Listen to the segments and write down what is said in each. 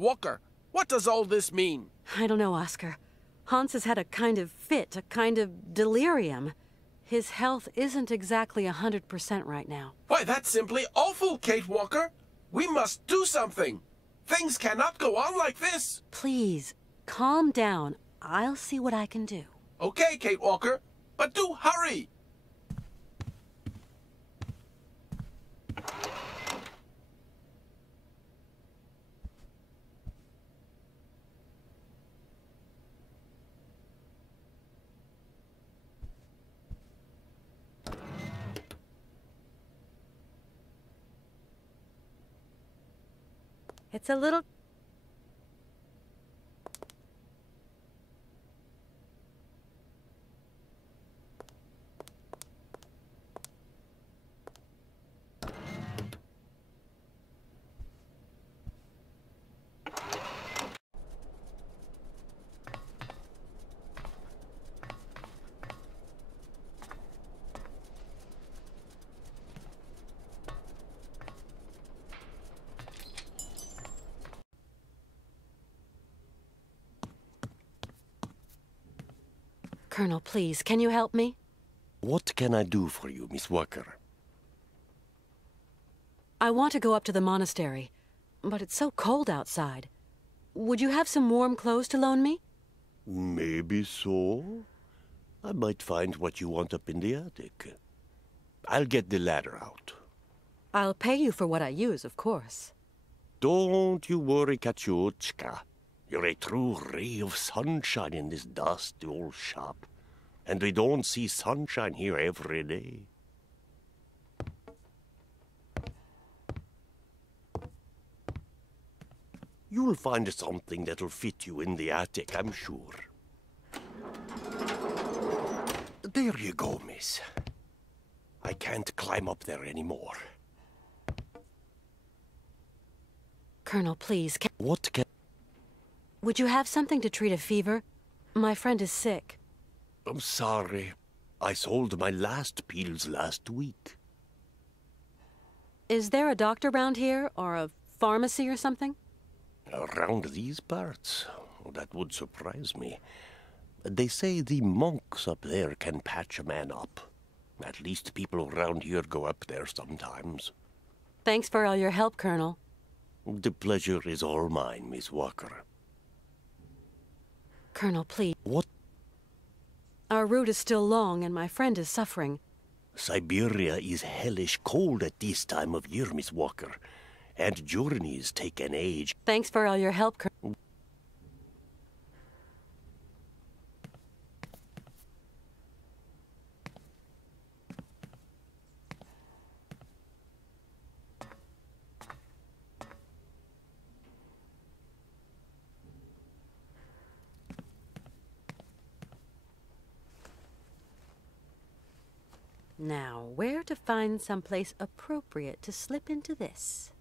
Walker, what does all this mean? I don't know, Oscar. Hans has had a kind of fit, a kind of delirium. His health isn't exactly 100% right now. Why, that's simply awful, Kate Walker. We must do something. Things cannot go on like this. Please, calm down. I'll see what I can do. Okay, Kate Walker, but do hurry. It's a little... Colonel, please, can you help me? What can I do for you, Miss Walker? I want to go up to the monastery, but it's so cold outside. Would you have some warm clothes to loan me? Maybe so. I might find what you want up in the attic. I'll get the ladder out. I'll pay you for what I use, of course. Don't you worry, Kachuchka. You're a true ray of sunshine in this dusty old shop. And we don't see sunshine here every day. You'll find something that'll fit you in the attic, I'm sure. There you go, miss. I can't climb up there anymore. Colonel, please, What can... would you have something to treat a fever? My friend is sick. I'm sorry. I sold my last pills last week. Is there a doctor around here, or a pharmacy or something? Around these parts? That would surprise me. They say the monks up there can patch a man up. At least people around here go up there sometimes. Thanks for all your help, Colonel. The pleasure is all mine, Miss Walker. Colonel, please. What? Our route is still long, and my friend is suffering. Syberia is hellish cold at this time of year, Miss Walker. And journeys take an age. Thanks for all your help, Colonel. Now, where to find someplace appropriate to slip into this?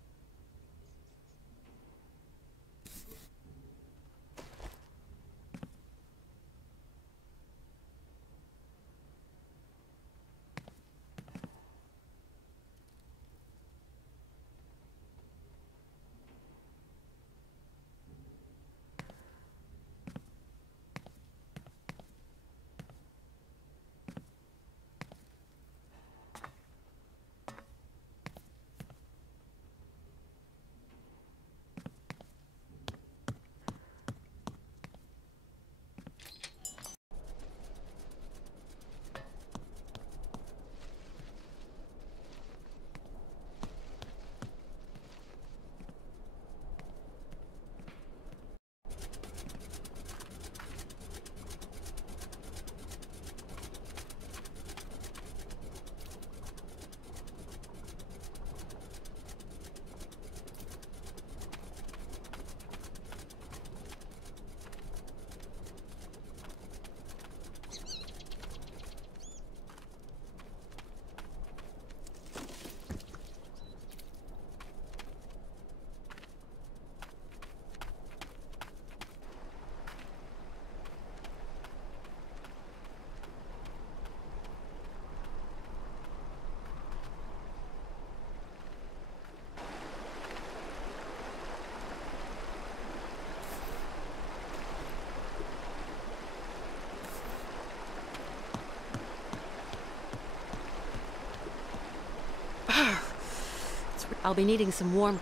I'll be needing some warm...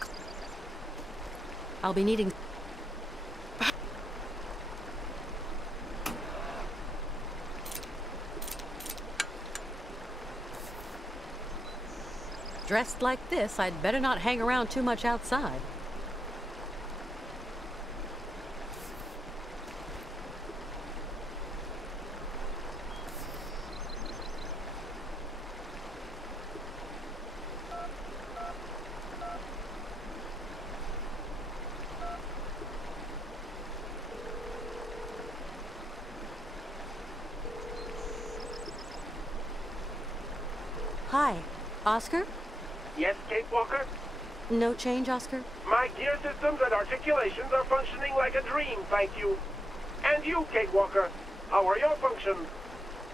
I'll be needing... Dressed like this, I'd better not hang around too much outside. Hi, Oscar? Yes, Kate Walker? No change, Oscar? My gear systems and articulations are functioning like a dream, thank you. And you, Kate Walker, how are your functions?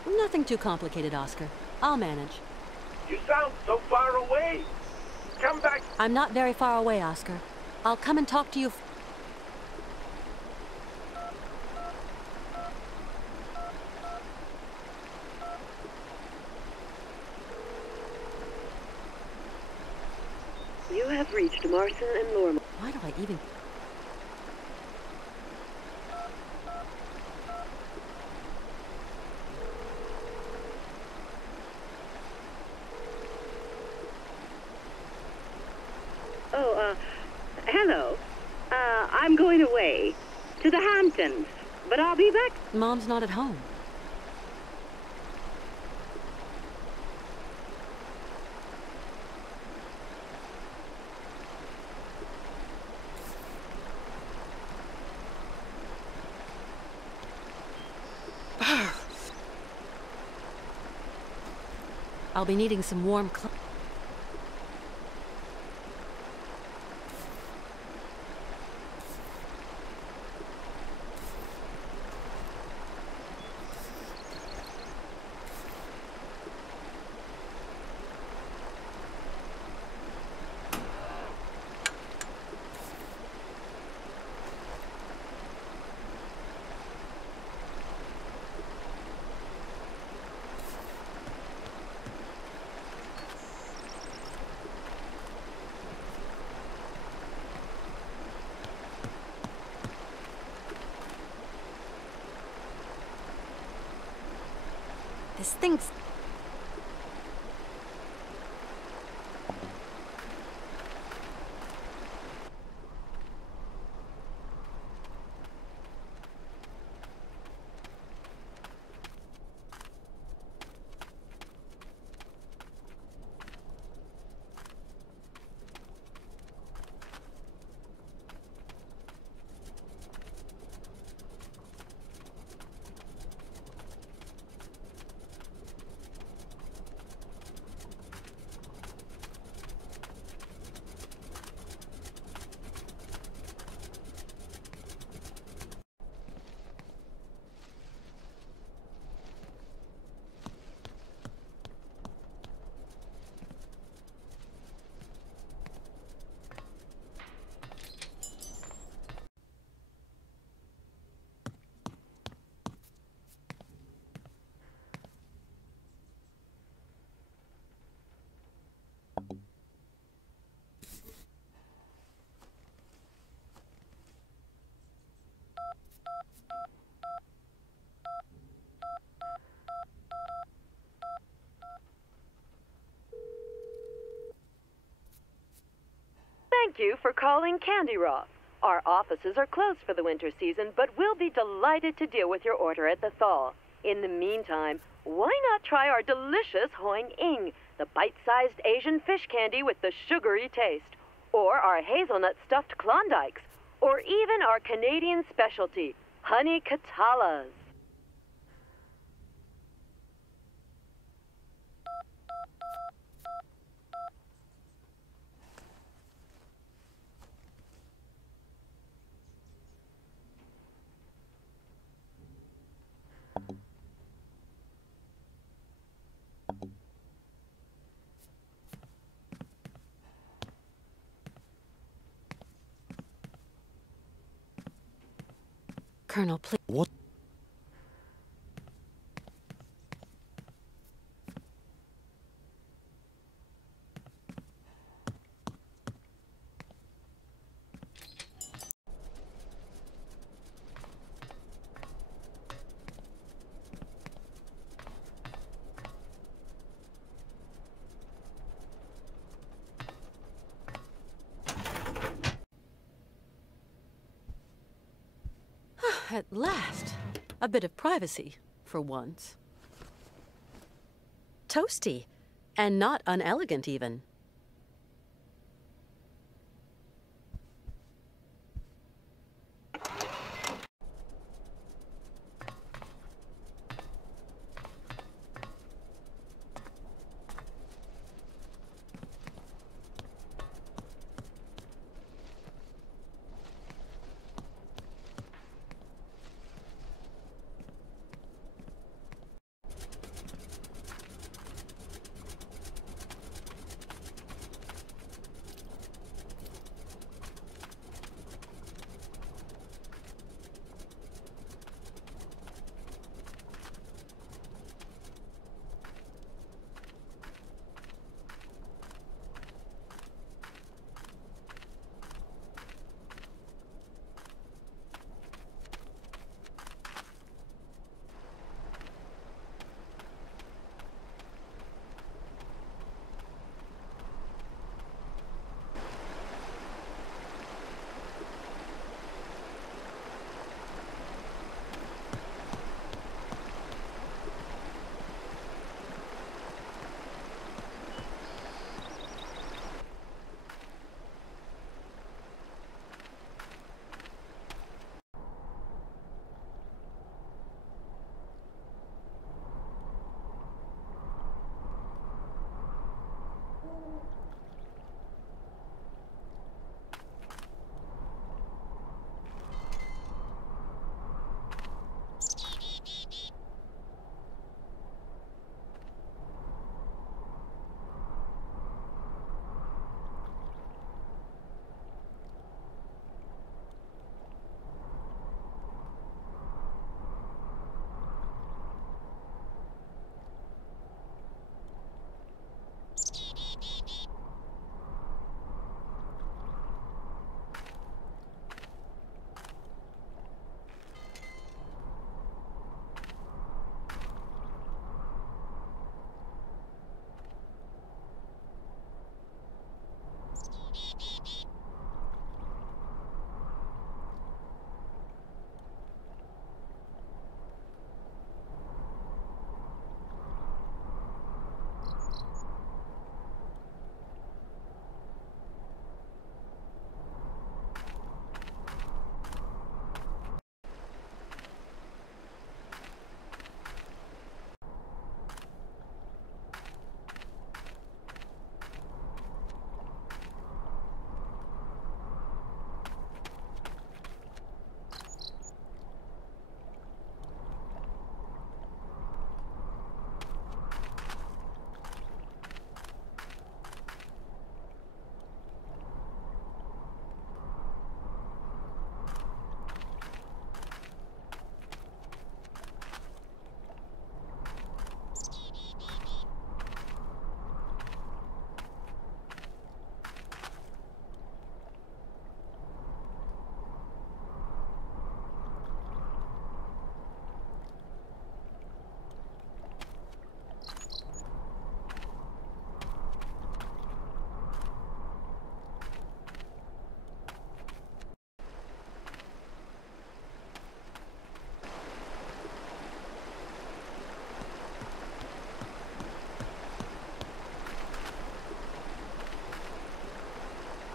Nothing too complicated, Oscar. I'll manage. You sound so far away. Come back. I'm not very far away, Oscar. I'll come and talk to you. You have reached Marson and Lorma. Why do I even... Oh, hello. I'm going away. To the Hamptons. But I'll be back. Mom's not at home. I'll be needing some warm clothes. This thing's... Thank you for calling Candy Roth. Our offices are closed for the winter season, but we'll be delighted to deal with your order at the thaw. In the meantime, why not try our delicious Hoing Ing, the bite-sized Asian fish candy with the sugary taste, or our hazelnut stuffed Klondikes, or even our Canadian specialty, honey Katalas. Colonel, please... What? At last, a bit of privacy, for once. Toasty, and not unelegant even.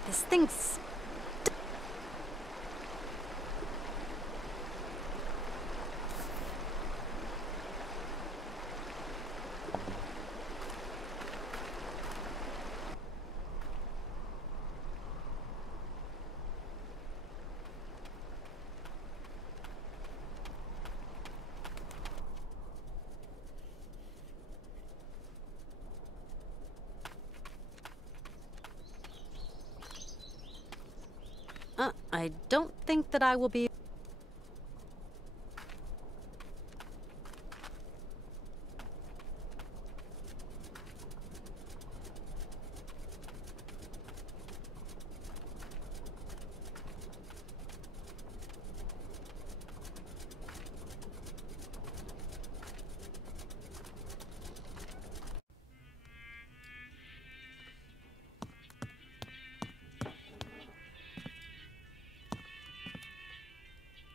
This thing's... I don't think that I will be...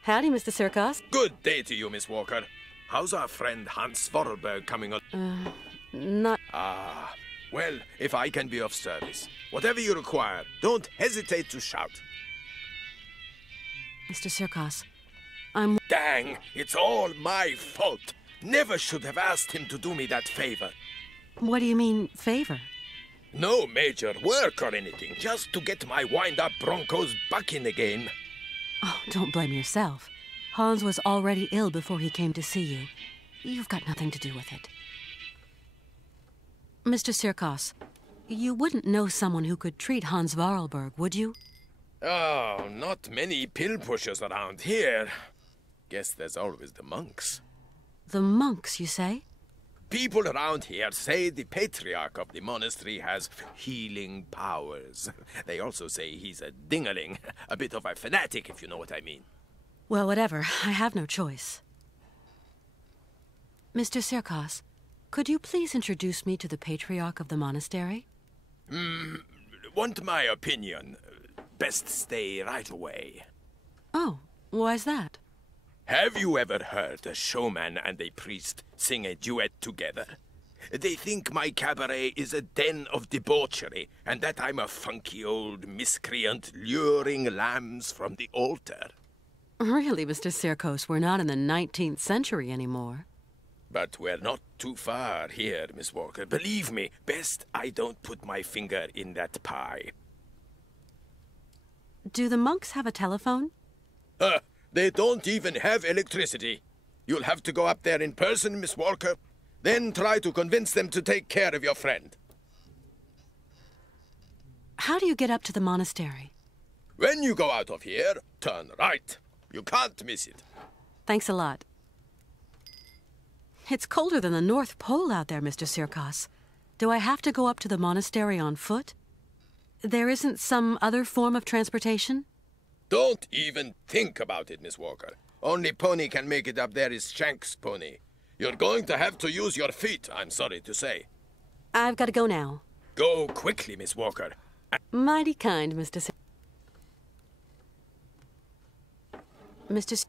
Howdy, Mr. Sirkos. Good day to you, Miss Walker. How's our friend Hans Vorarlberg coming on? Not... Ah, well, if I can be of service, whatever you require, don't hesitate to shout. Mr. Sirkos, I'm... Dang, it's all my fault. Never should have asked him to do me that favor. What do you mean, favor? No major work or anything, just to get my wind-up Broncos back in the game. Oh, don't blame yourself. Hans was already ill before he came to see you. You've got nothing to do with it. Mr. Sirkos, you wouldn't know someone who could treat Hans Vorarlberg, would you? Oh, not many pill pushers around here. Guess there's always the monks. The monks, you say? People around here say the patriarch of the monastery has healing powers. They also say he's a dingaling, a bit of a fanatic, if you know what I mean. Well, whatever. I have no choice. Mr. Sirkos, could you please introduce me to the patriarch of the monastery? Want my opinion? Best stay right away. Oh, why's that? Have you ever heard a showman and a priest sing a duet together? They think my cabaret is a den of debauchery, and that I'm a funky old miscreant luring lambs from the altar. Really, Mr. Sirkos, we're not in the 19th century anymore. But we're not too far here, Miss Walker. Believe me, best I don't put my finger in that pie. Do the monks have a telephone? They don't even have electricity. You'll have to go up there in person, Miss Walker. Then try to convince them to take care of your friend. How do you get up to the monastery? When you go out of here, turn right. You can't miss it. Thanks a lot. It's colder than the North Pole out there, Mr. Sirkos. Do I have to go up to the monastery on foot? There isn't some other form of transportation? Don't even think about it, Miss Walker. Only pony can make it up there is Shank's pony. You're going to have to use your feet, I'm sorry to say. I've got to go now. Go quickly, Miss Walker. Mighty kind, Mr. Mr.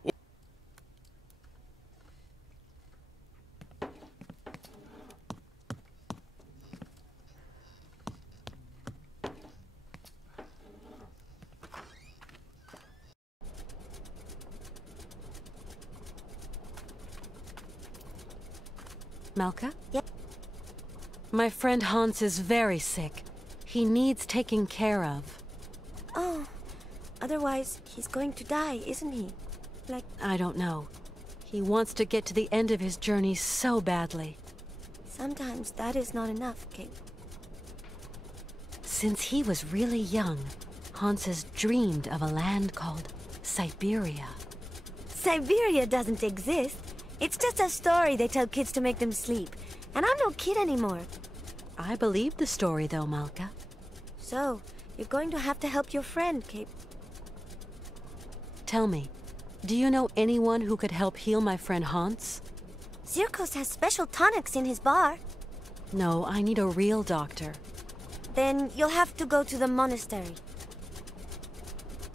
Malka? Yep. My friend Hans is very sick. He needs taking care of. Oh, otherwise he's going to die, isn't he? Like... I don't know. He wants to get to the end of his journey so badly. Sometimes that is not enough, Kate. Since he was really young, Hans has dreamed of a land called Syberia. Syberia doesn't exist. It's just a story they tell kids to make them sleep. And I'm no kid anymore. I believe the story, though, Malka. So, you're going to have to help your friend, Kate. Tell me, do you know anyone who could help heal my friend Hans? Sirkos has special tonics in his bar. No, I need a real doctor. Then you'll have to go to the monastery.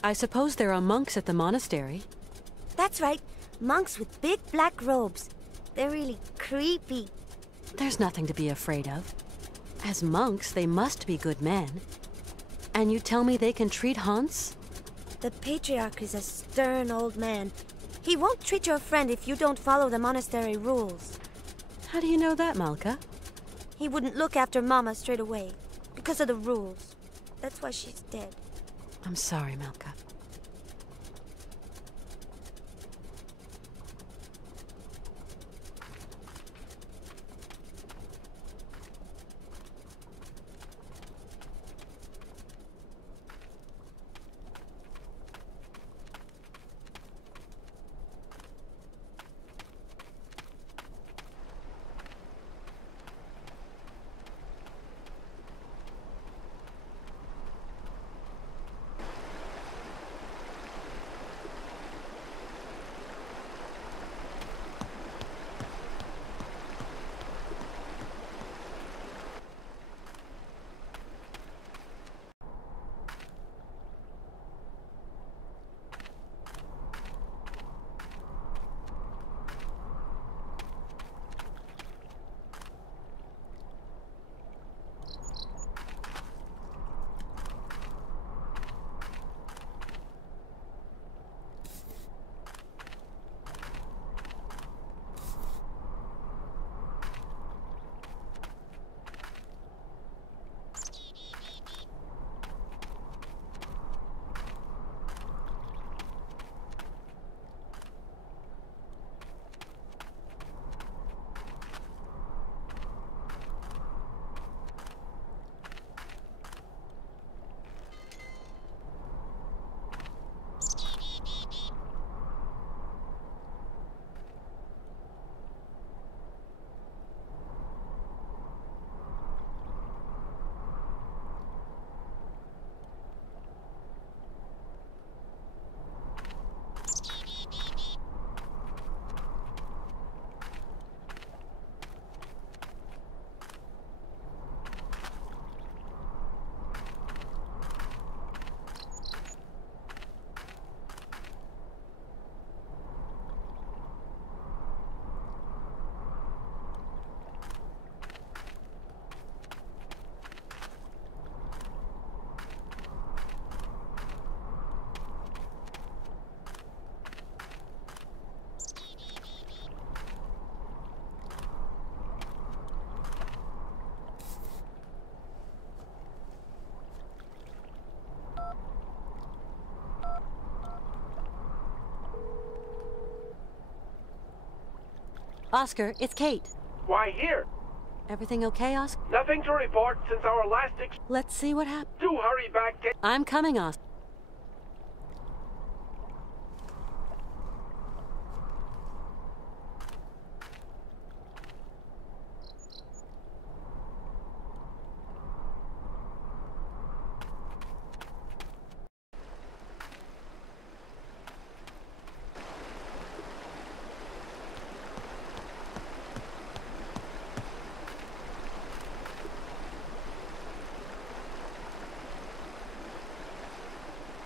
I suppose there are monks at the monastery. That's right. Monks with big black robes. They're really creepy. There's nothing to be afraid of. As monks, they must be good men. And you tell me they can treat Hans? The patriarch is a stern old man. He won't treat your friend if you don't follow the monastery rules. How do you know that, Malka? He wouldn't look after Mama straight away, because of the rules. That's why she's dead. I'm sorry, Malka. Oscar, it's Kate. Why here? Everything okay, Oscar? Nothing to report since our last Let's see what happened. Do hurry back, Kate. I'm coming, Oscar.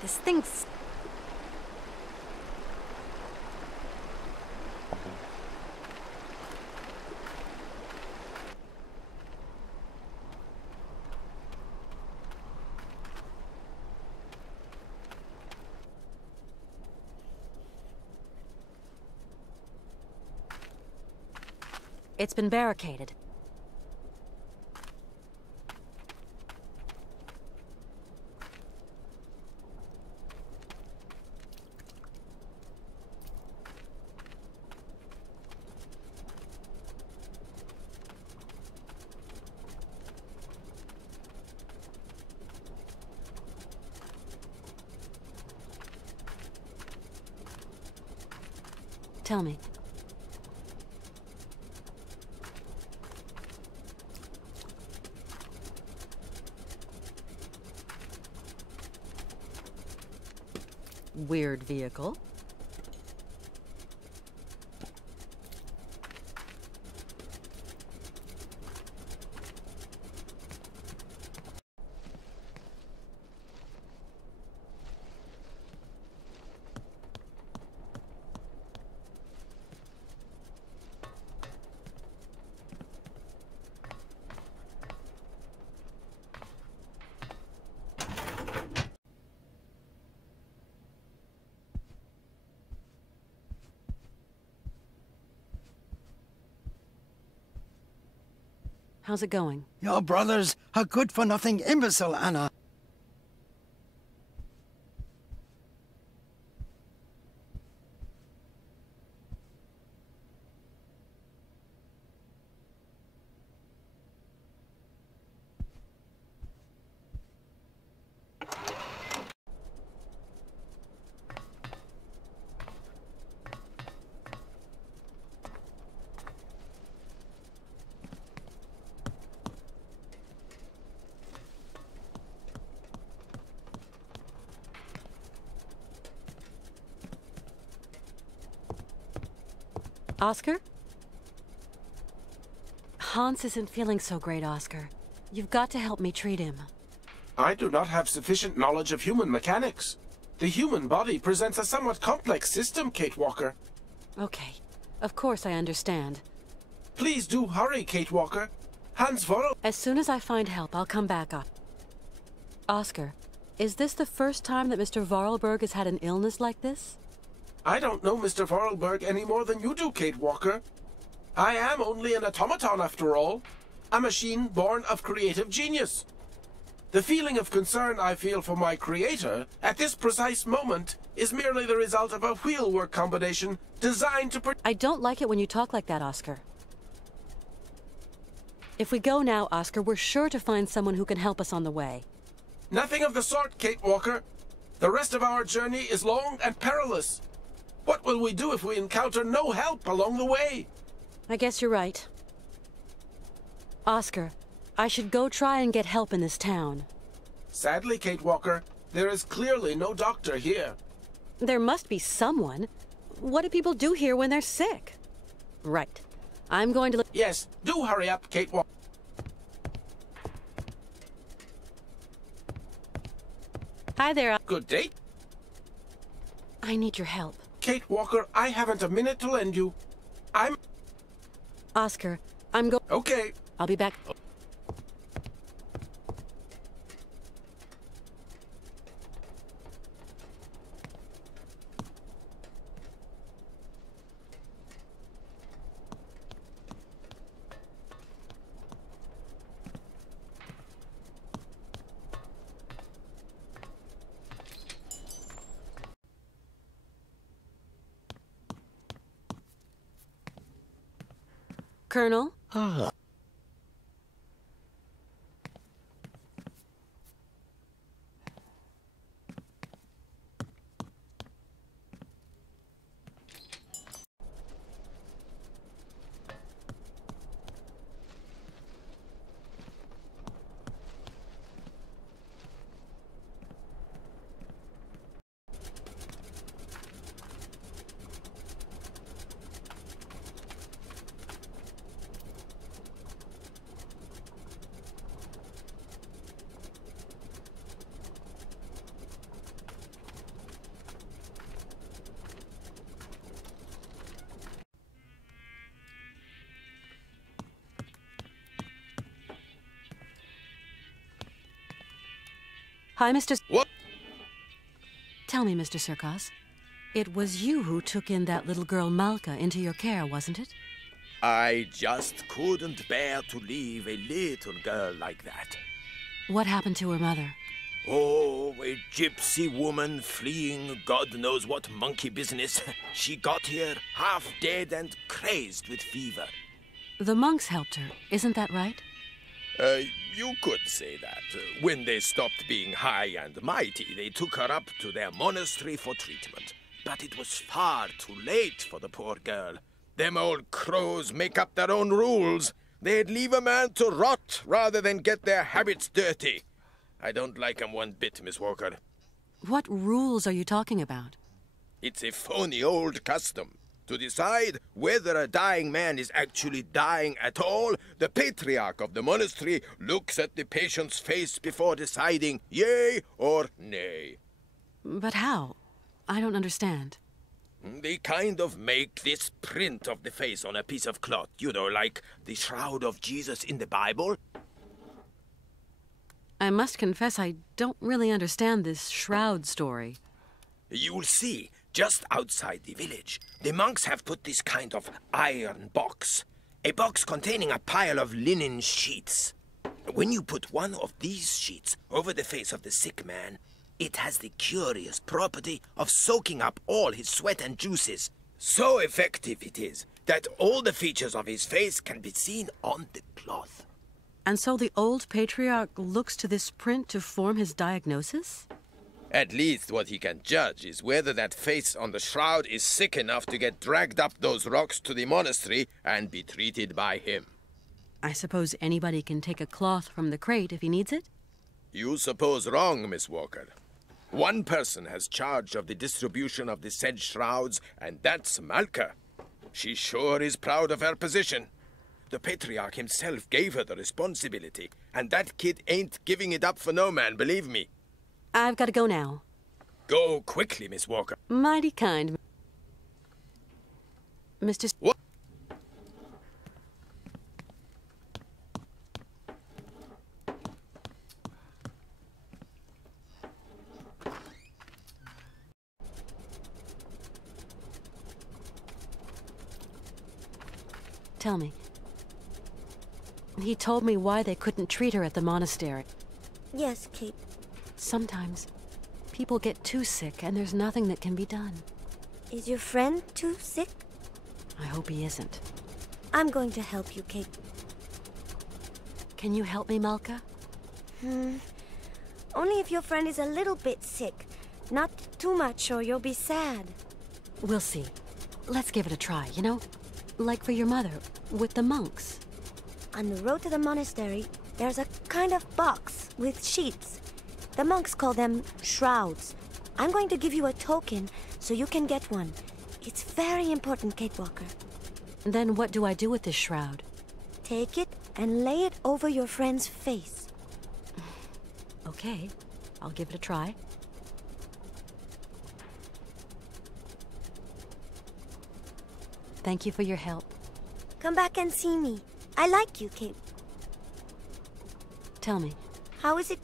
This thing's... It's been barricaded. Tell me. Weird vehicle. How's it going? Your brother's a good-for-nothing imbecile, Anna. Oscar? Hans isn't feeling so great, Oscar. You've got to help me treat him. I do not have sufficient knowledge of human mechanics. The human body presents a somewhat complex system, Kate Walker. Okay. Of course I understand. Please do hurry, Kate Walker. Hans Vorl... As soon as I find help, I'll come back up. Oscar, is this the first time that Mr. Vorarlberg has had an illness like this? I don't know Mr. Vorarlberg any more than you do, Kate Walker. I am only an automaton after all. A machine born of creative genius. The feeling of concern I feel for my creator at this precise moment is merely the result of a wheelwork combination designed to... I don't like it when you talk like that, Oscar. If we go now, Oscar, we're sure to find someone who can help us on the way. Nothing of the sort, Kate Walker. The rest of our journey is long and perilous. What will we do if we encounter no help along the way? I guess you're right. Oscar, I should go try and get help in this town. Sadly, Kate Walker, there is clearly no doctor here. There must be someone. What do people do here when they're sick? Right. I'm going to look... Yes, do hurry up, Kate Walker. Hi there. Good day. I need your help. Kate Walker, I haven't a minute to lend you. I'm... Oscar, I'm go... Okay. I'll be back. Colonel? Ah. Hi, Mr. What? Tell me, Mr. Sirkos. It was you who took in that little girl Malka into your care, wasn't it? I just couldn't bear to leave a little girl like that. What happened to her mother? Oh, a gypsy woman fleeing God knows what monkey business. She got here half dead and crazed with fever. The monks helped her, isn't that right? You could say that. When they stopped being high and mighty, they took her up to their monastery for treatment. But it was far too late for the poor girl. Them old crows make up their own rules. They'd leave a man to rot rather than get their habits dirty. I don't like 'em one bit, Miss Walker. What rules are you talking about? It's a phony old custom. To decide whether a dying man is actually dying at all, the patriarch of the monastery looks at the patient's face before deciding yea or nay. But how? I don't understand. They kind of make this print of the face on a piece of cloth, you know, like the shroud of Jesus in the Bible. I must confess I don't really understand this shroud story. You'll see, just outside the village, the monks have put this kind of iron box. A box containing a pile of linen sheets. When you put one of these sheets over the face of the sick man, it has the curious property of soaking up all his sweat and juices. So effective it is that all the features of his face can be seen on the cloth. And so the old patriarch looks to this print to form his diagnosis? At least what he can judge is whether that face on the shroud is sick enough to get dragged up those rocks to the monastery and be treated by him. I suppose anybody can take a cloth from the crate if he needs it? You suppose wrong, Miss Walker. One person has charge of the distribution of the said shrouds, and that's Malka. She sure is proud of her position. The patriarch himself gave her the responsibility, and that kid ain't giving it up for no man, believe me. I've got to go now. Go quickly, Miss Walker. Mighty kind. Mr. What? Tell me. He told me why they couldn't treat her at the monastery. Yes, Kate. Sometimes people get too sick and there's nothing that can be done. Is your friend too sick? I hope he isn't. I'm going to help you, Kate. Can you help me, Malka? Only if your friend is a little bit sick. Not too much or you'll be sad. We'll see. Let's give it a try, you know? Like for your mother, with the monks. On the road to the monastery, there's a kind of box with sheets. The monks call them shrouds. I'm going to give you a token so you can get one. It's very important, Kate Walker. Then what do I do with this shroud? Take it and lay it over your friend's face. Okay, I'll give it a try. Thank you for your help. Come back and see me. I like you, Kate. Tell me, How is it?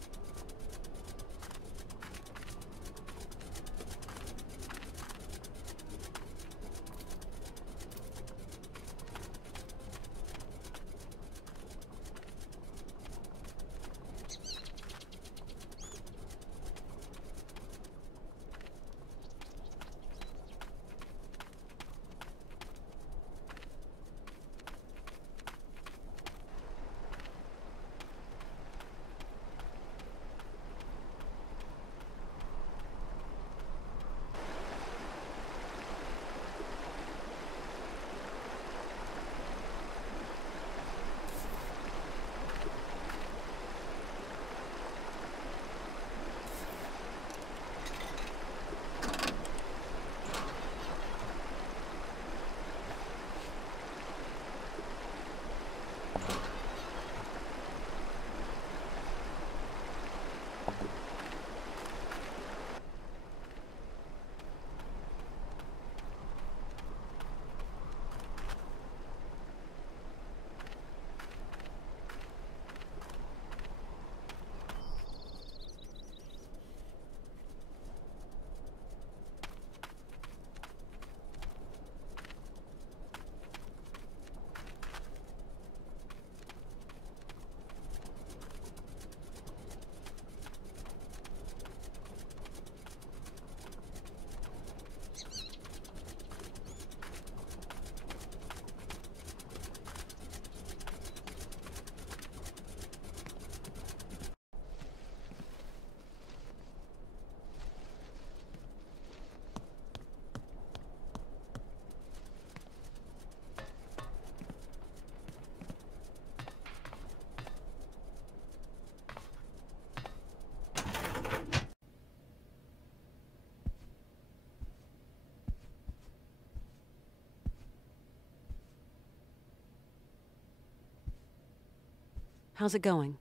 How's it going?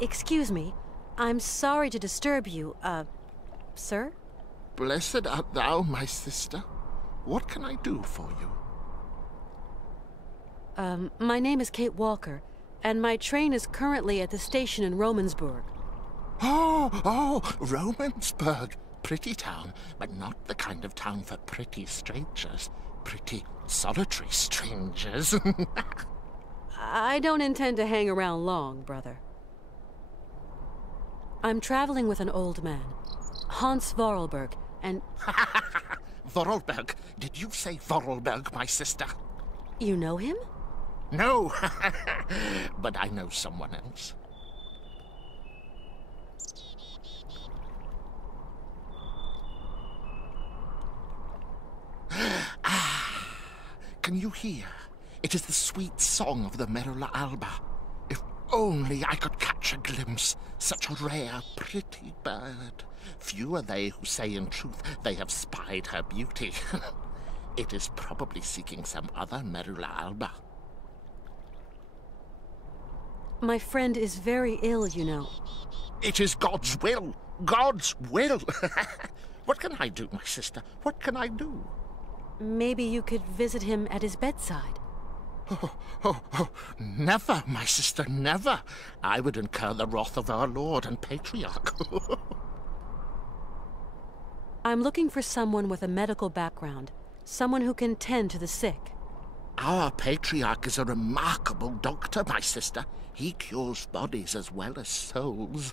Excuse me. I'm sorry to disturb you, sir? Blessed art thou, my sister. What can I do for you? My name is Kate Walker, and my train is currently at the station in Romansburg. Oh, Romansburg. Pretty town, but not the kind of town for pretty strangers. Pretty solitary strangers. I don't intend to hang around long, brother. I'm traveling with an old man, Hans Vorarlberg, and... Vorarlberg? Did you say Vorarlberg, my sister? You know him? No, but I know someone else. Can you hear? It is the sweet song of the Merula alba. If only I could catch a glimpse, such a rare, pretty bird. Few are they who say in truth they have spied her beauty. It is probably seeking some other Merula alba. My friend is very ill, you know. It is God's will. God's will. What can I do, my sister? What can I do? Maybe you could visit him at his bedside. Oh, never, my sister, never. I would incur the wrath of our Lord and Patriarch. I'm looking for someone with a medical background, someone who can tend to the sick. Our Patriarch is a remarkable doctor, my sister. He cures bodies as well as souls.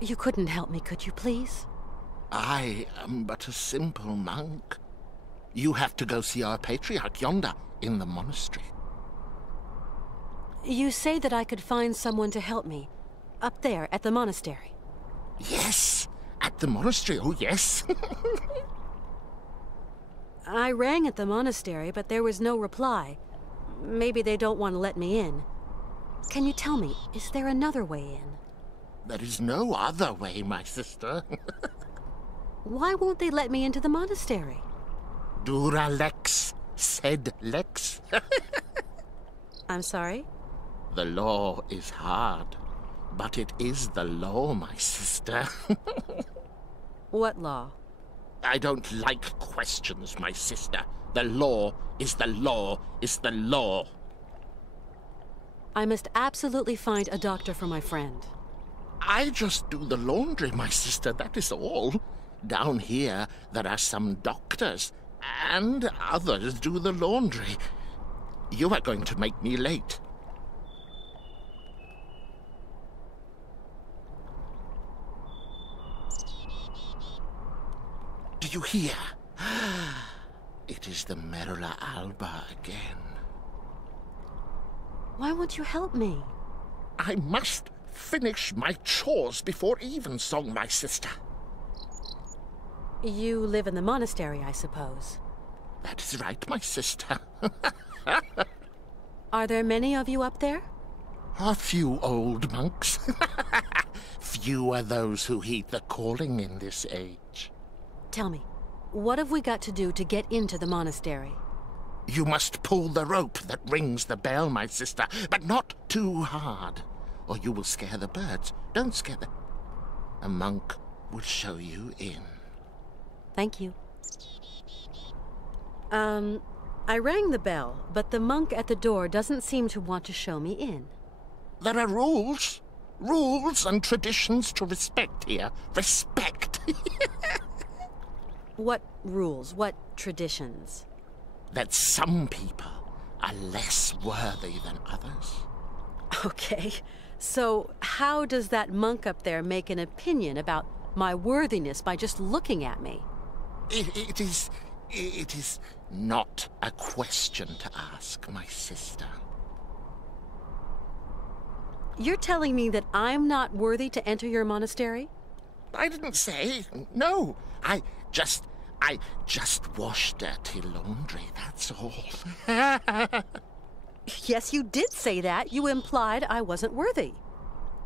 You couldn't help me, could you please? I am but a simple monk. You have to go see our Patriarch yonder, in the monastery. You say that I could find someone to help me, up there at the monastery. Yes, at the monastery, oh yes. I rang at the monastery, but there was no reply. Maybe they don't want to let me in. Can you tell me, is there another way in? There is no other way, my sister. Why won't they let me into the monastery? Dura lex, sed lex. I'm sorry? The law is hard, but it is the law, my sister. What law? I don't like questions, my sister. The law is the law is the law. I must absolutely find a doctor for my friend. I just do the laundry, my sister, that is all. Down here, there are some doctors, and others do the laundry. You are going to make me late. Do you hear? It is the Merula Alba again. Why won't you help me? I must finish my chores before evensong, my sister. You live in the monastery, I suppose. That is right, my sister. Are there many of you up there? A few old monks. Few are those who heed the calling in this age. Tell me, what have we got to do to get into the monastery? You must pull the rope that rings the bell, my sister, but not too hard, or you will scare the birds. Don't scare them. A monk will show you in. Thank you. I rang the bell, but the monk at the door doesn't seem to want to show me in. There are rules. Rules and traditions to respect here. Respect. What rules? What traditions? That some people are less worthy than others. Okay, so how does that monk up there make an opinion about my worthiness by just looking at me? It is not a question to ask, my sister. You're telling me that I'm not worthy to enter your monastery? I didn't say. No, I just washed dirty laundry, that's all. Yes, you did say that. You implied I wasn't worthy.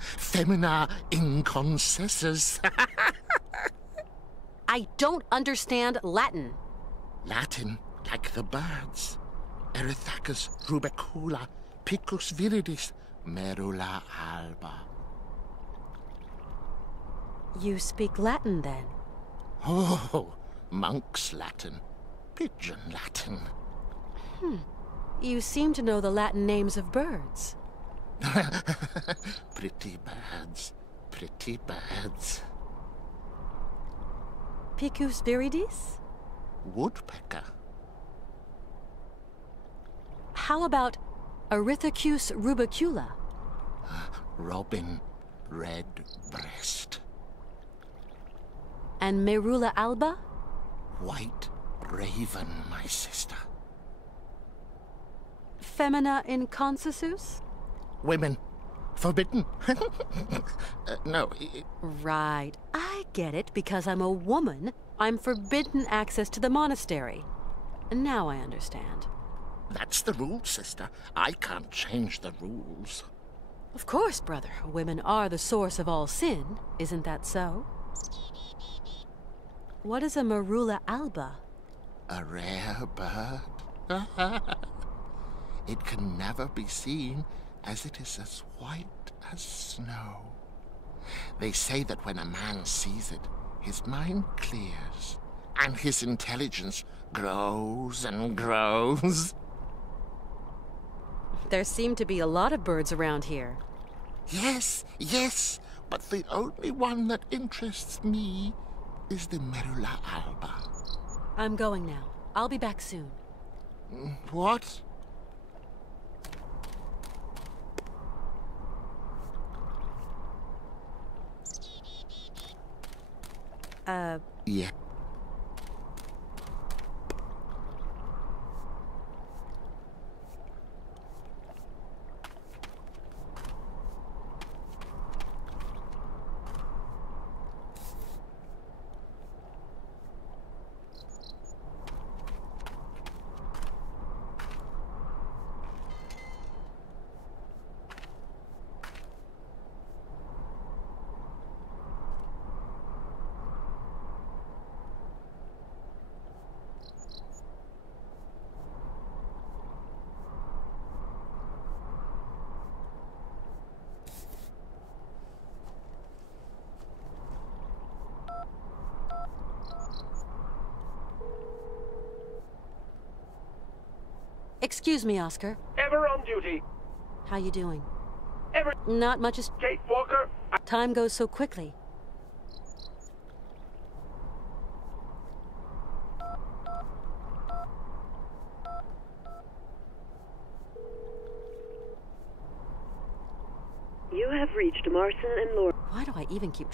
Femina inconcessus. I don't understand Latin. Latin, like the birds. Erithacus rubecula, picus viridis, merula alba. You speak Latin, then? Oh, monk's Latin, pigeon Latin. You seem to know the Latin names of birds. Pretty birds, pretty birds. Picus viridis? Woodpecker. How about Erithacus rubecula? Robin redbreast. And Merula alba? White raven, my sister. Femina inconcessus? Women. Forbidden. No. Right. I get it. Because I'm a woman, I'm forbidden access to the monastery. Now I understand. That's the rule, sister. I can't change the rules. Of course, brother. Women are the source of all sin. Isn't that so? What is a Merula alba? A rare bird. it can never be seen, as it is as white as snow. They say that when a man sees it, his mind clears, and his intelligence grows and grows. There seem to be a lot of birds around here. Yes, yes, but the only one that interests me is the Merula alba. I'm going now. I'll be back soon. What? Yeah. Excuse me, Oscar. Ever on duty. How you doing? Ever... Not much as... Kate Walker. Time goes so quickly. You have reached Marson and Laura. Why do I even keep...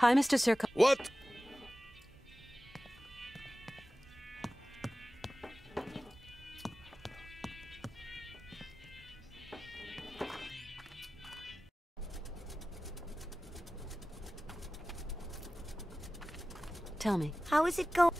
Hi, Mr. Sirko. What? Tell me. How is it going?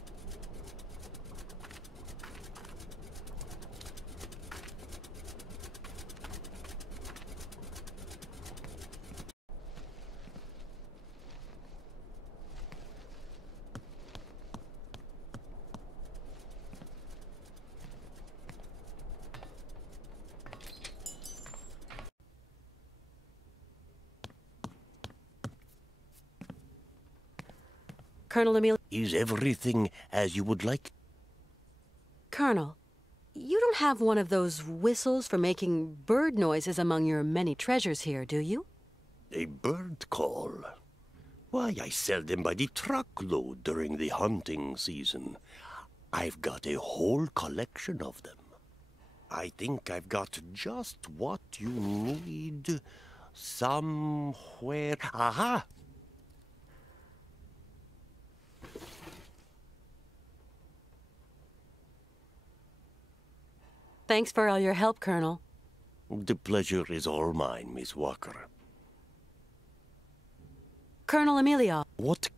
Colonel Emil... Is everything as you would like? Colonel, you don't have one of those whistles for making bird noises among your many treasures here, do you? A bird call? Why, I sell them by the truckload during the hunting season. I've got a whole collection of them. I think I've got just what you need somewhere. Aha! Thanks for all your help, Colonel. The pleasure is all mine, Miss Walker. Colonel Emilio. What?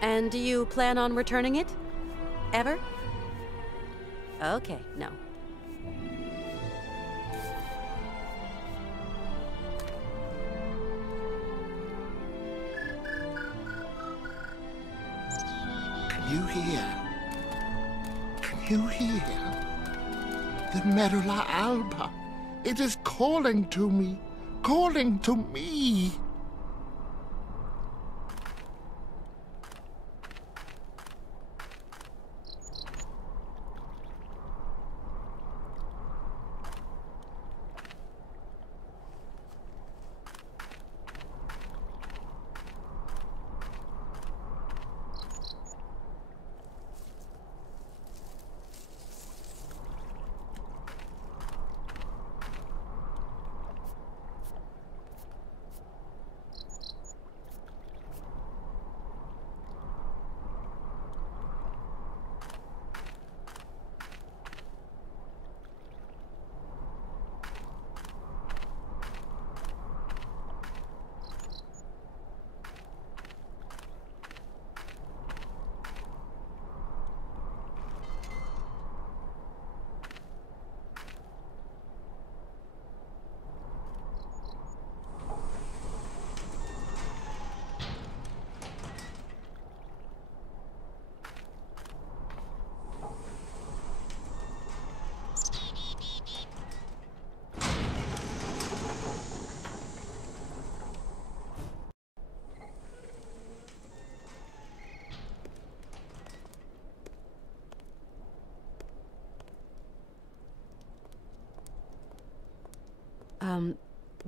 And do you plan on returning it? Ever? Okay, no. Can you hear? Can you hear? The Merula Alba. It is calling to me. Calling to me.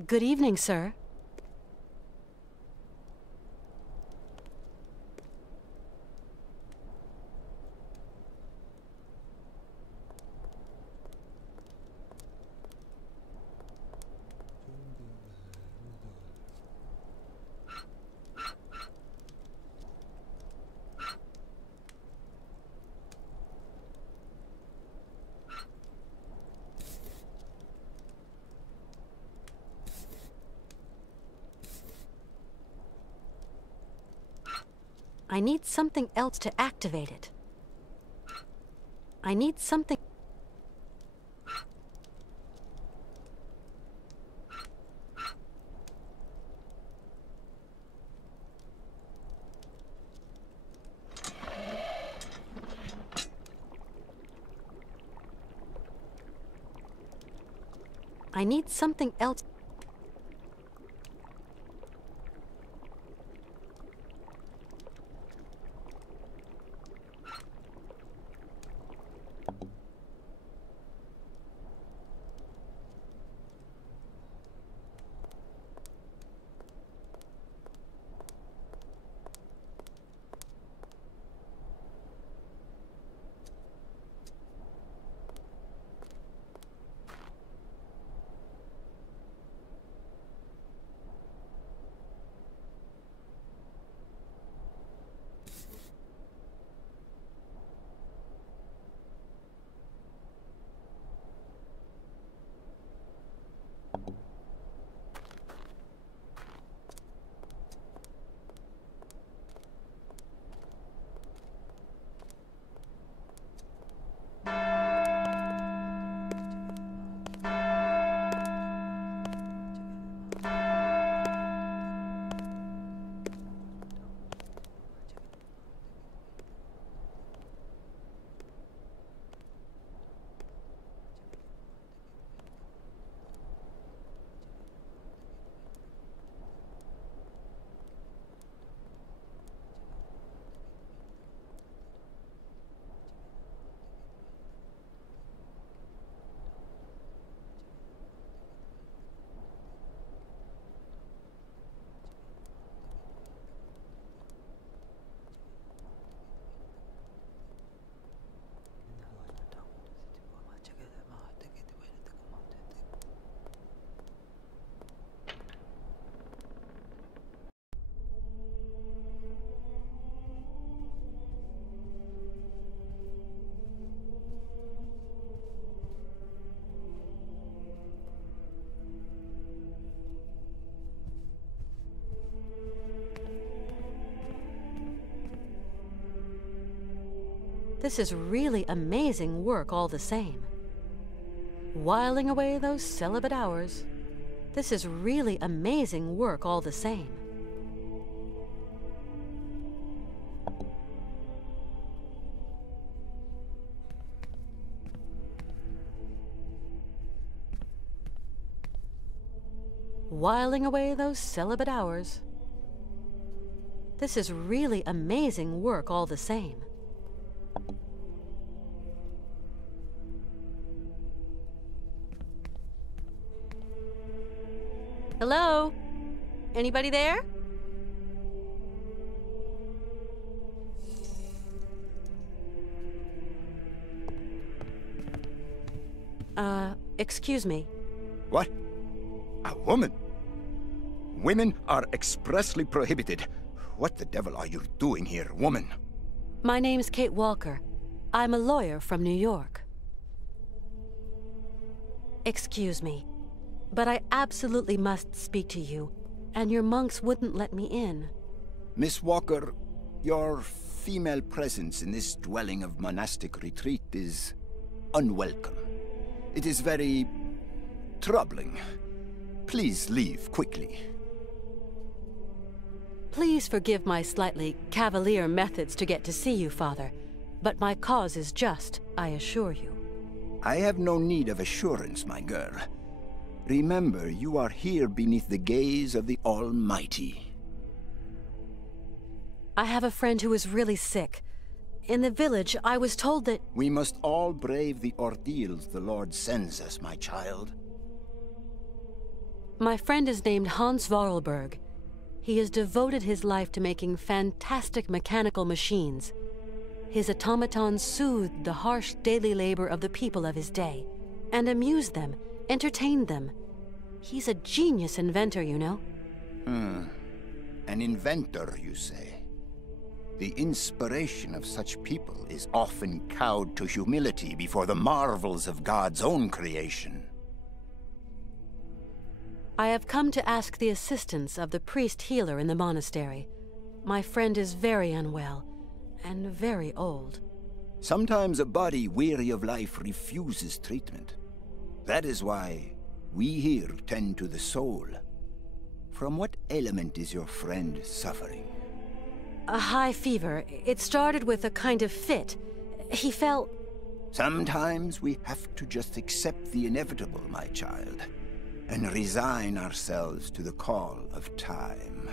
Good evening, sir. I need something else to activate it. I need something... I need something else... This is really amazing work all the same. Whiling away those celibate hours. This is really amazing work all the same. Whiling away those celibate hours. This is really amazing work all the same. Hello? Anybody there? Excuse me. What? A woman? Women are expressly prohibited. What the devil are you doing here, woman? My name's Kate Walker. I'm a lawyer from New York. Excuse me, but I absolutely must speak to you, and your monks wouldn't let me in. Miss Walker, your female presence in this dwelling of monastic retreat is unwelcome. It is very troubling. Please leave quickly. Please forgive my slightly cavalier methods to get to see you, Father, but my cause is just, I assure you. I have no need of assurance, my girl. Remember, you are here beneath the gaze of the Almighty. I have a friend who is really sick. In the village, I was told that... We must all brave the ordeals the Lord sends us, my child. My friend is named Hans Vorarlberg. He has devoted his life to making fantastic mechanical machines. His automatons soothed the harsh daily labor of the people of his day, and amused them, entertained them. He's a genius inventor, you know. An inventor, you say? The inspiration of such people is often cowed to humility before the marvels of God's own creation. I have come to ask the assistance of the priest healer in the monastery. My friend is very unwell, and very old. Sometimes a body weary of life refuses treatment. That is why we here tend to the soul. From what ailment is your friend suffering? A high fever. It started with a kind of fit. He felt... Sometimes we have to just accept the inevitable, my child, and resign ourselves to the call of time.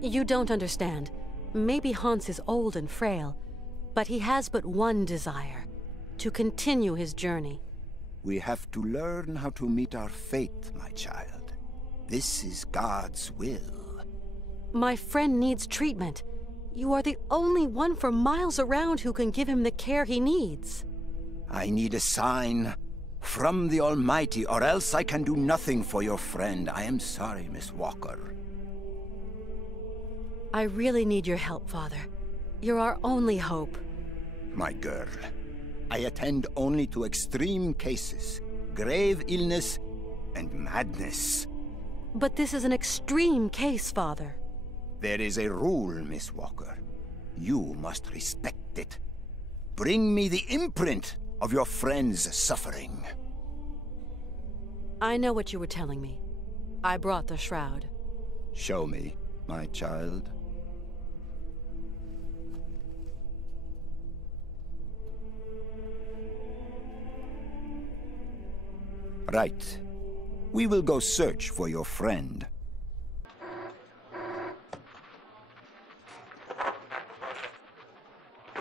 You don't understand. Maybe Hans is old and frail, but he has but one desire: to continue his journey. We have to learn how to meet our fate, my child. This is God's will. My friend needs treatment. You are the only one for miles around who can give him the care he needs. I need a sign from the Almighty, or else I can do nothing for your friend. I am sorry, Miss Walker. I really need your help, Father. You're our only hope. My girl, I attend only to extreme cases, grave illness, and madness. But this is an extreme case, Father. There is a rule, Miss Walker. You must respect it. Bring me the imprint of your friend's suffering. I know what you were telling me. I brought the shroud. Show me, my child. Right. We will go search for your friend.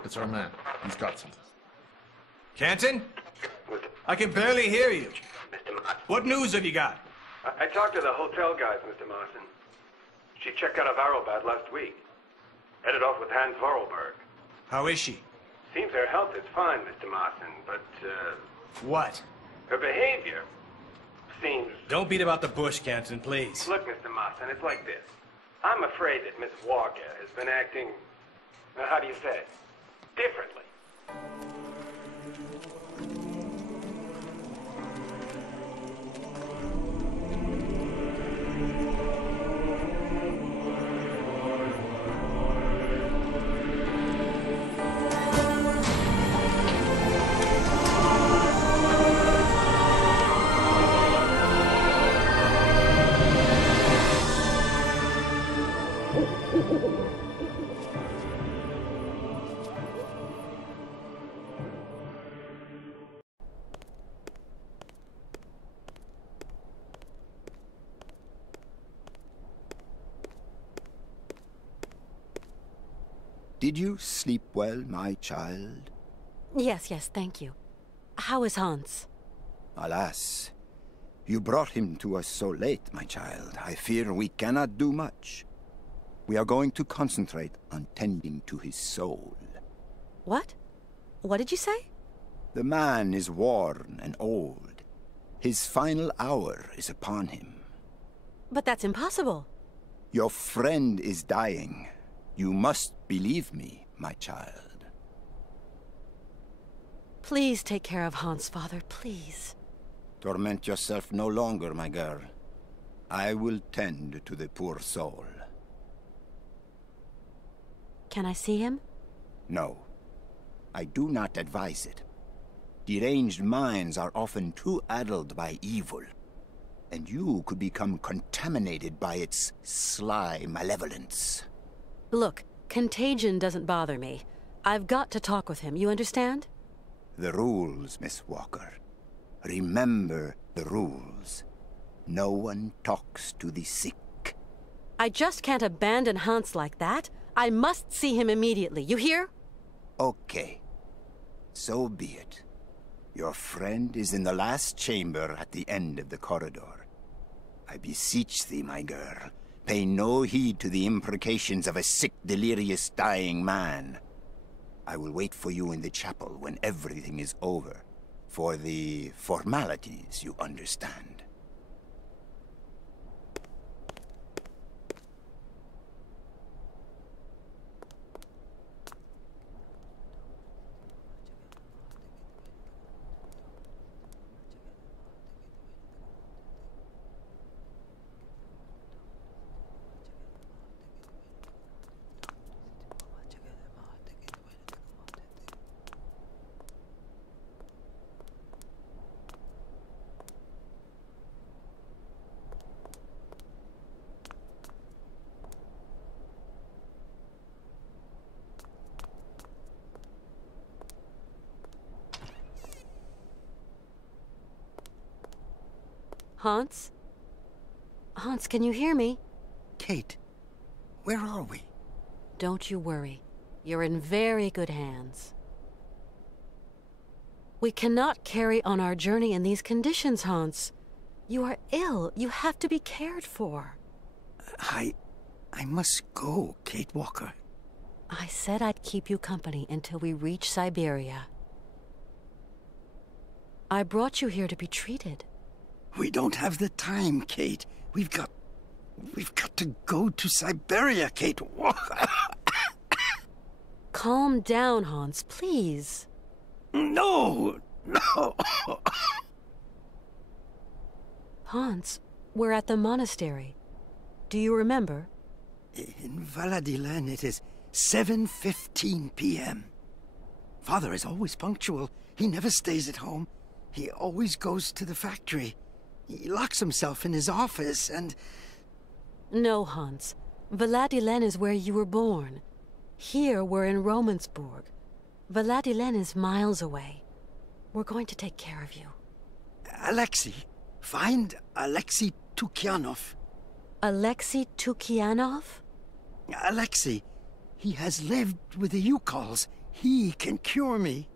It's our man. He's got something. Canton? I can barely hear you. Mr. Martin. What news have you got? I talked to the hotel guys, Mr. Martin. She checked out of Arrowbad last week. Headed off with Hans Vorarlberg. How is she? Seems her health is fine, Mr. Martin, but, What? her behavior seems... Don't beat about the bush, Canton, please. Look, Mr. Martin, it's like this. I'm afraid that Miss Walker has been acting... how do you say it? Differently. Did you sleep well, my child? Yes, thank you. How is Hans? Alas, you brought him to us so late, my child. I fear we cannot do much. We are going to concentrate on tending to his soul. What? What did you say? The man is worn and old. His final hour is upon him. But that's impossible. Your friend is dying. You must believe me, my child. Please take care of Hans, Father, please. Torment yourself no longer, my girl. I will tend to the poor soul. Can I see him? No. I do not advise it. Deranged minds are often too addled by evil, and you could become contaminated by its sly malevolence. Look, contagion doesn't bother me. I've got to talk with him, you understand? The rules, Miss Walker. Remember the rules. No one talks to the sick. I just can't abandon Hans like that. I must see him immediately, you hear? Okay. So be it. Your friend is in the last chamber at the end of the corridor. I beseech thee, my girl, pay no heed to the imprecations of a sick, delirious, dying man. I will wait for you in the chapel when everything is over. For the formalities, you understand. Hans? Hans, can you hear me? Kate, where are we? Don't you worry. You're in very good hands. We cannot carry on our journey in these conditions, Hans. You are ill. You have to be cared for. I must go, Kate Walker. I said I'd keep you company until we reach Syberia. I brought you here to be treated. We don't have the time, Kate. We've got to go to Syberia, Kate Walker. Calm down, Hans, please. No. Hans, we're at the monastery. Do you remember? In Valadilen, it is 7:15 p.m. Father is always punctual. He never stays at home. He always goes to the factory. He locks himself in his office and... No, Hans. Valadilen is where you were born. Here, we're in Romansburg. Valadilen is miles away. We're going to take care of you. Alexei. Find Alexei Tukyanov. Alexei Tukyanov? Alexei. He has lived with the Ukals. He can cure me.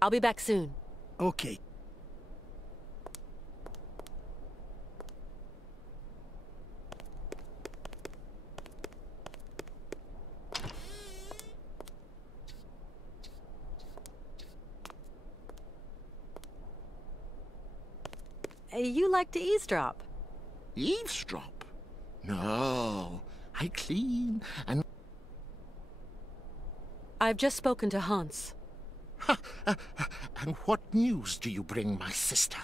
I'll be back soon. Okay. You like to eavesdrop? Eavesdrop? No, I clean and... I've just spoken to Hans. And what news do you bring, my sister?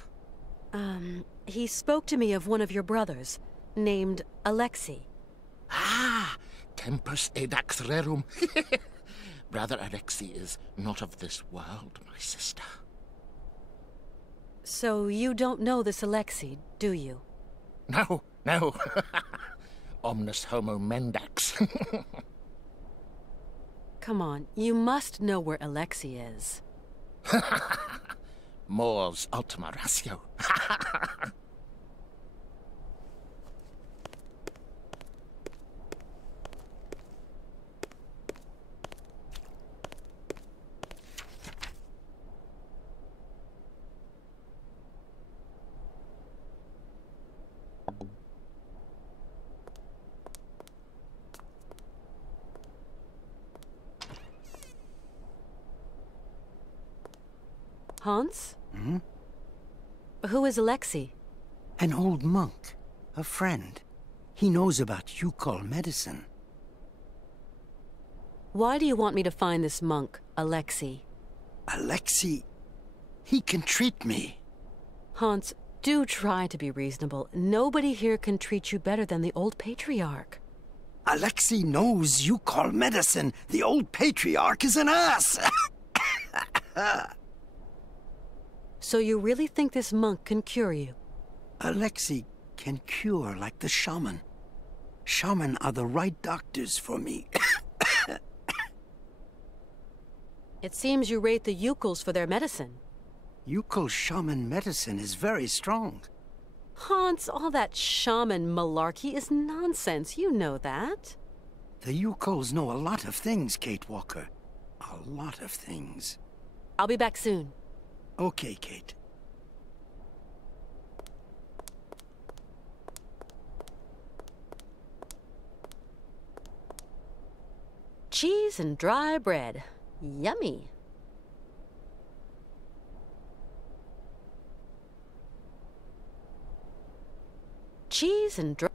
He spoke to me of one of your brothers, named Alexei. Ah, tempus edax rerum. Brother Alexei is not of this world, my sister. So you don't know this Alexei, do you? No. Omnis homo mendax. Come on, you must know where Alexei is. Mors ultima ratio. Hans? Hmm? Who is Alexei? An old monk. A friend. He knows about Yukol medicine. Why do you want me to find this monk, Alexei? Alexei? He can treat me. Hans, do try to be reasonable. Nobody here can treat you better than the old patriarch. Alexei knows Yukol medicine. The old patriarch is an ass! So you really think this monk can cure you? Alexei can cure like the shaman. Shaman are the right doctors for me. It seems you rate the Yukols for their medicine. Yukol shaman medicine is very strong. Hans, all that shaman malarkey is nonsense. You know that. The Yukols know a lot of things, Kate Walker. A lot of things. I'll be back soon. Okay, Kate. Cheese and dry bread. Yummy. Cheese and dry...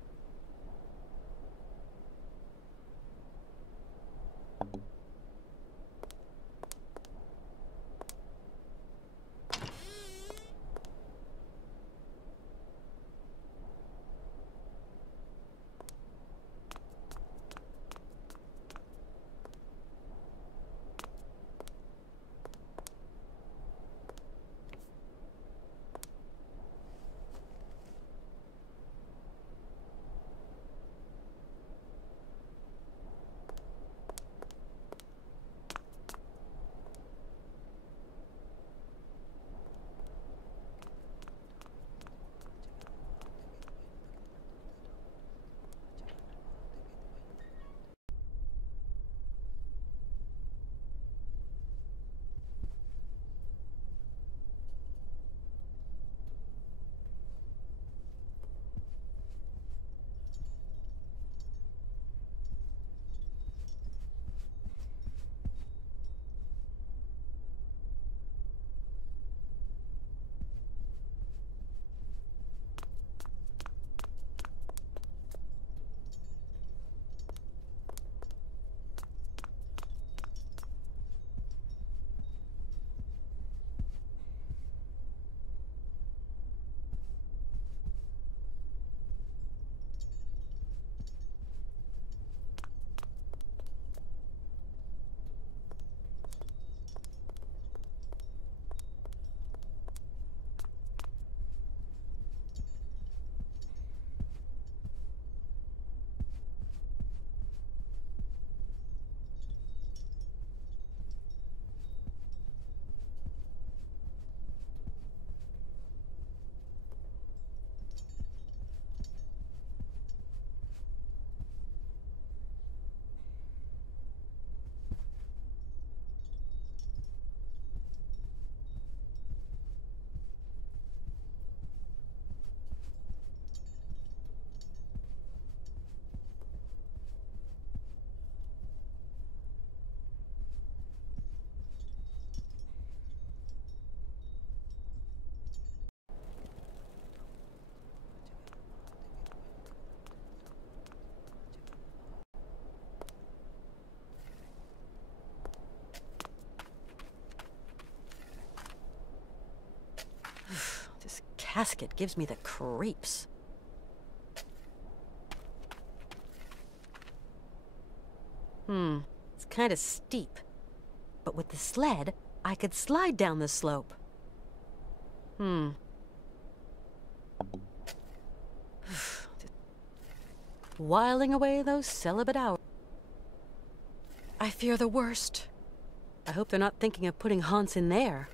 casket gives me the creeps. It's kind of steep. But with the sled, I could slide down the slope. Whiling away those celibate hours. I fear the worst. I hope they're not thinking of putting Hans in there.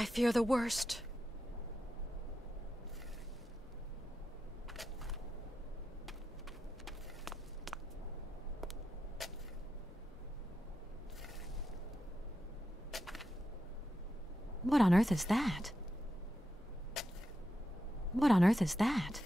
I fear the worst. What on earth is that? What on earth is that?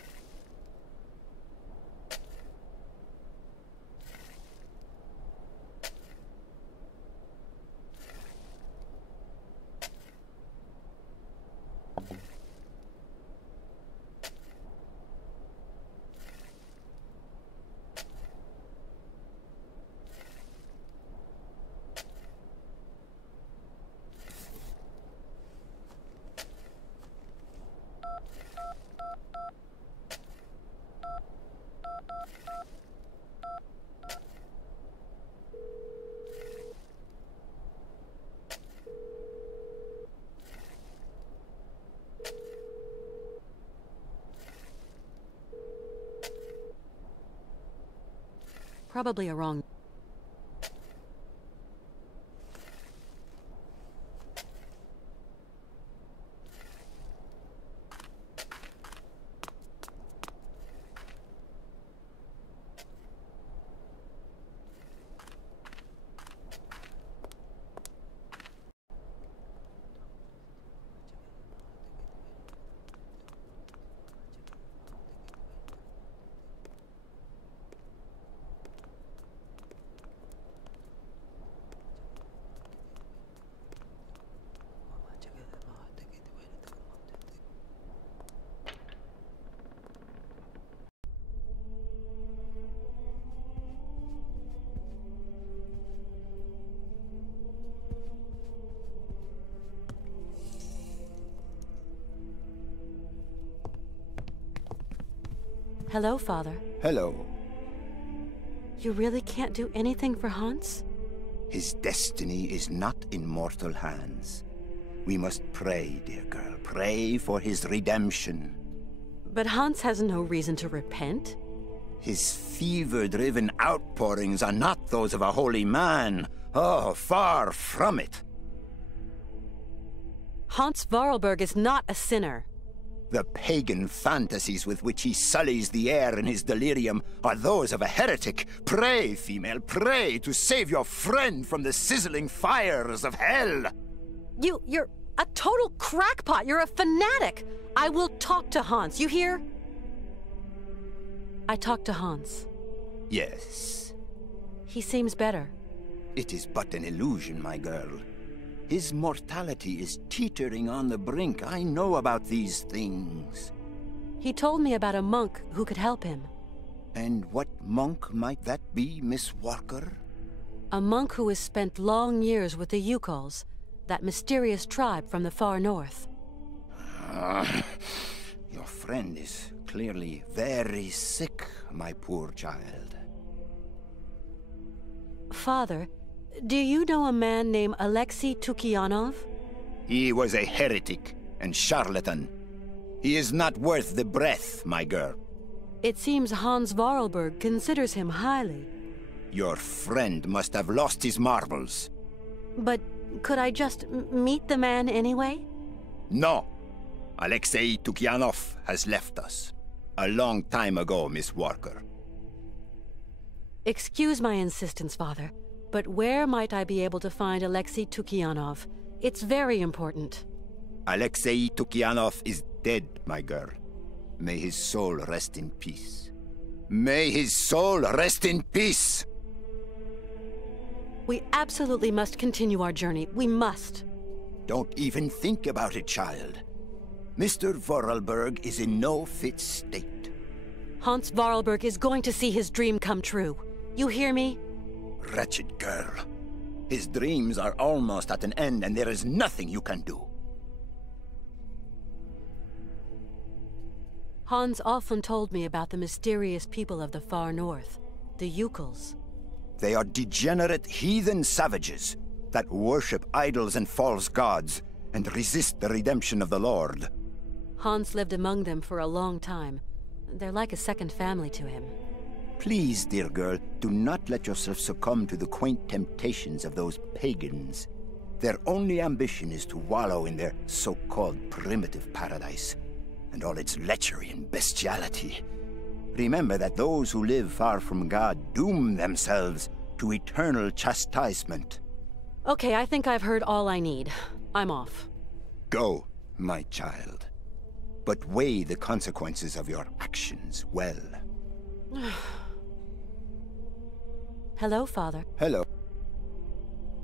Probably a wrong... Hello, Father. Hello. You really can't do anything for Hans? His destiny is not in mortal hands. We must pray, dear girl. Pray for his redemption. But Hans has no reason to repent. His fever-driven outpourings are not those of a holy man. Oh, far from it. Hans Vorarlberg is not a sinner. The pagan fantasies with which he sullies the air in his delirium are those of a heretic. Pray, female, pray to save your friend from the sizzling fires of hell. You're a total crackpot. You're a fanatic. I will talk to Hans, you hear? I talked to Hans. Yes. He seems better. It is but an illusion, my girl. His mortality is teetering on the brink. I know about these things. He told me about a monk who could help him. And what monk might that be, Miss Walker? A monk who has spent long years with the Yukols, that mysterious tribe from the far north. Your friend is clearly very sick, my poor child. Father, do you know a man named Alexei Tukyanov? He was a heretic and charlatan. He is not worth the breath, my girl. It seems Hans Vorarlberg considers him highly. Your friend must have lost his marbles. But could I just meet the man anyway? No. Alexei Tukyanov has left us. A long time ago, Miss Walker. Excuse my insistence, Father, but where might I be able to find Alexei Tukyanov? It's very important. Alexei Tukyanov is dead, my girl. May his soul rest in peace. May his soul rest in peace! We absolutely must continue our journey. We must. Don't even think about it, child. Mr. Vorarlberg is in no fit state. Hans Vorarlberg is going to see his dream come true. You hear me? Wretched girl. His dreams are almost at an end, and there is nothing you can do. Hans often told me about the mysterious people of the far north, the Yukols. They are degenerate heathen savages that worship idols and false gods and resist the redemption of the Lord. Hans lived among them for a long time. They're like a second family to him. Please, dear girl, do not let yourself succumb to the quaint temptations of those pagans. Their only ambition is to wallow in their so-called primitive paradise, and all its lechery and bestiality. Remember that those who live far from God doom themselves to eternal chastisement. Okay, I think I've heard all I need. I'm off. Go, my child. But weigh the consequences of your actions well. Hello, Father. Hello.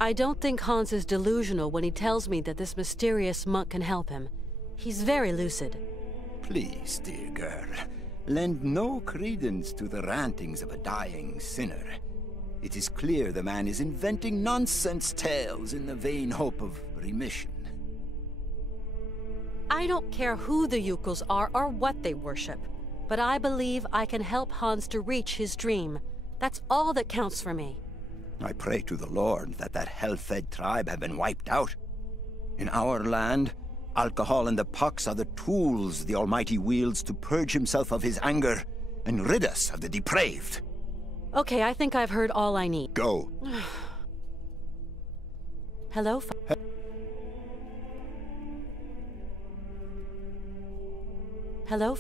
I don't think Hans is delusional when he tells me that this mysterious monk can help him. He's very lucid. Please, dear girl, lend no credence to the rantings of a dying sinner. It is clear the man is inventing nonsense tales in the vain hope of remission. I don't care who the Yukos are or what they worship, but I believe I can help Hans to reach his dream. That's all that counts for me. I pray to the Lord that hell-fed tribe have been wiped out. In our land, alcohol and the pox are the tools the Almighty wields to purge himself of his anger and rid us of the depraved. Okay, I think I've heard all I need. Go. Hello, Hello,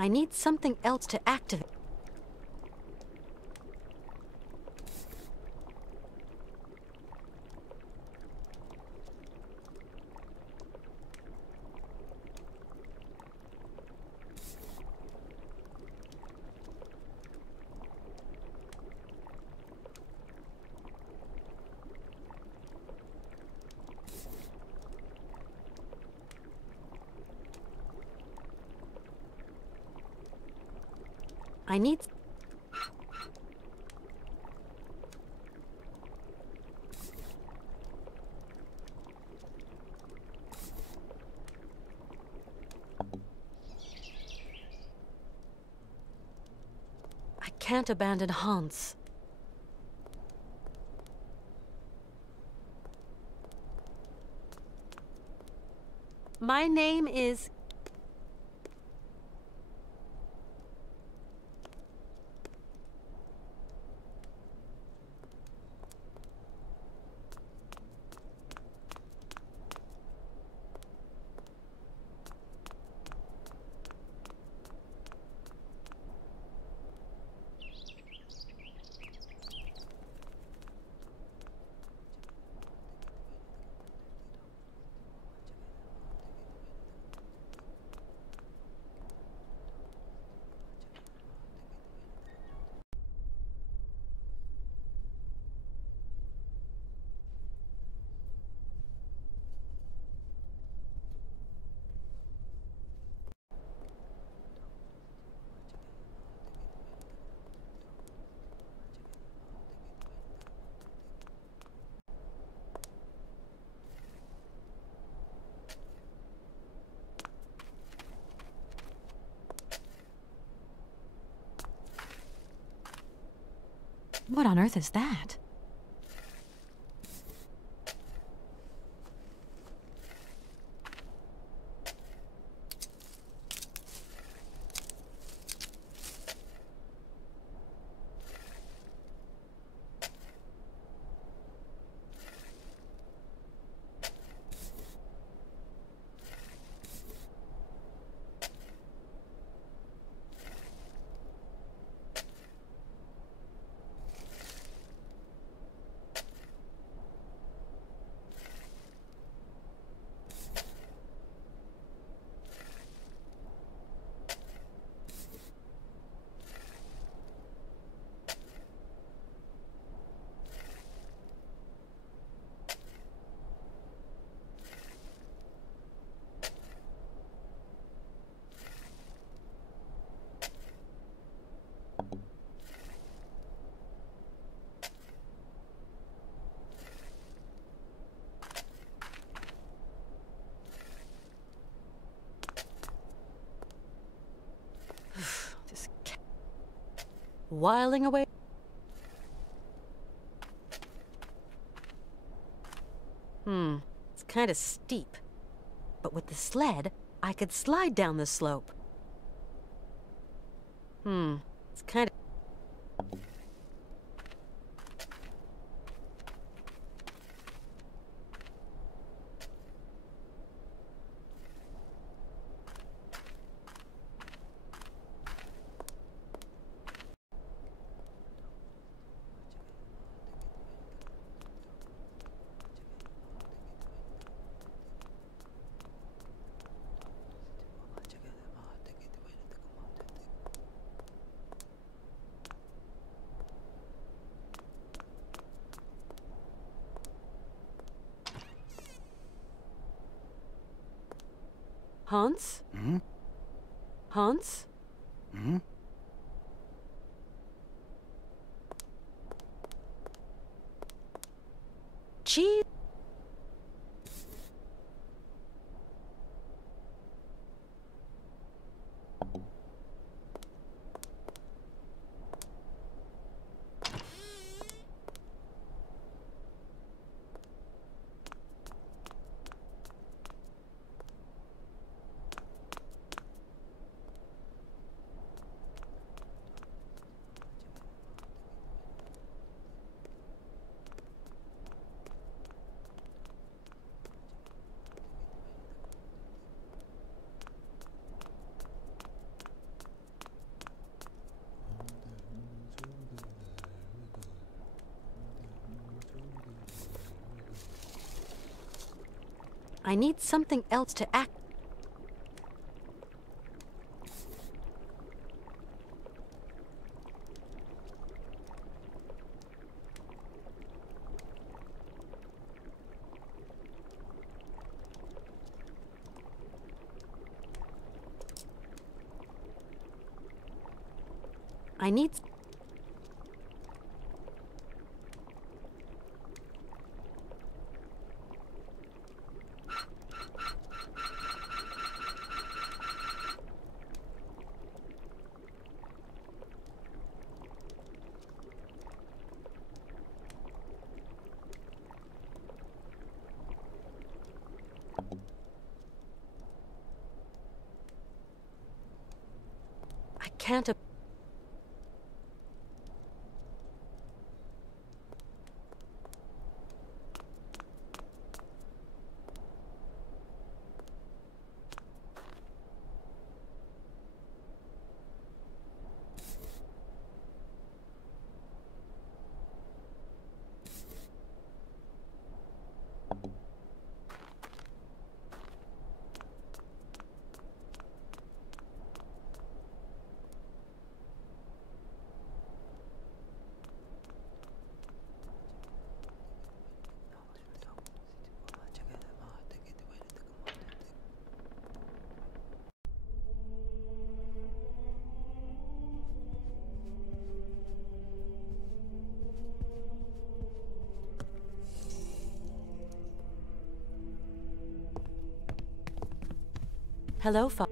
I need something else to activate. I need... I can't abandon Hans. My name is... What on earth is that? whiling away. It's kind of steep. But with the sled, I could slide down the slope. It's kind of... Hans? Hans? Cheese? I need something else to act. I need... I can't... Hello, Father.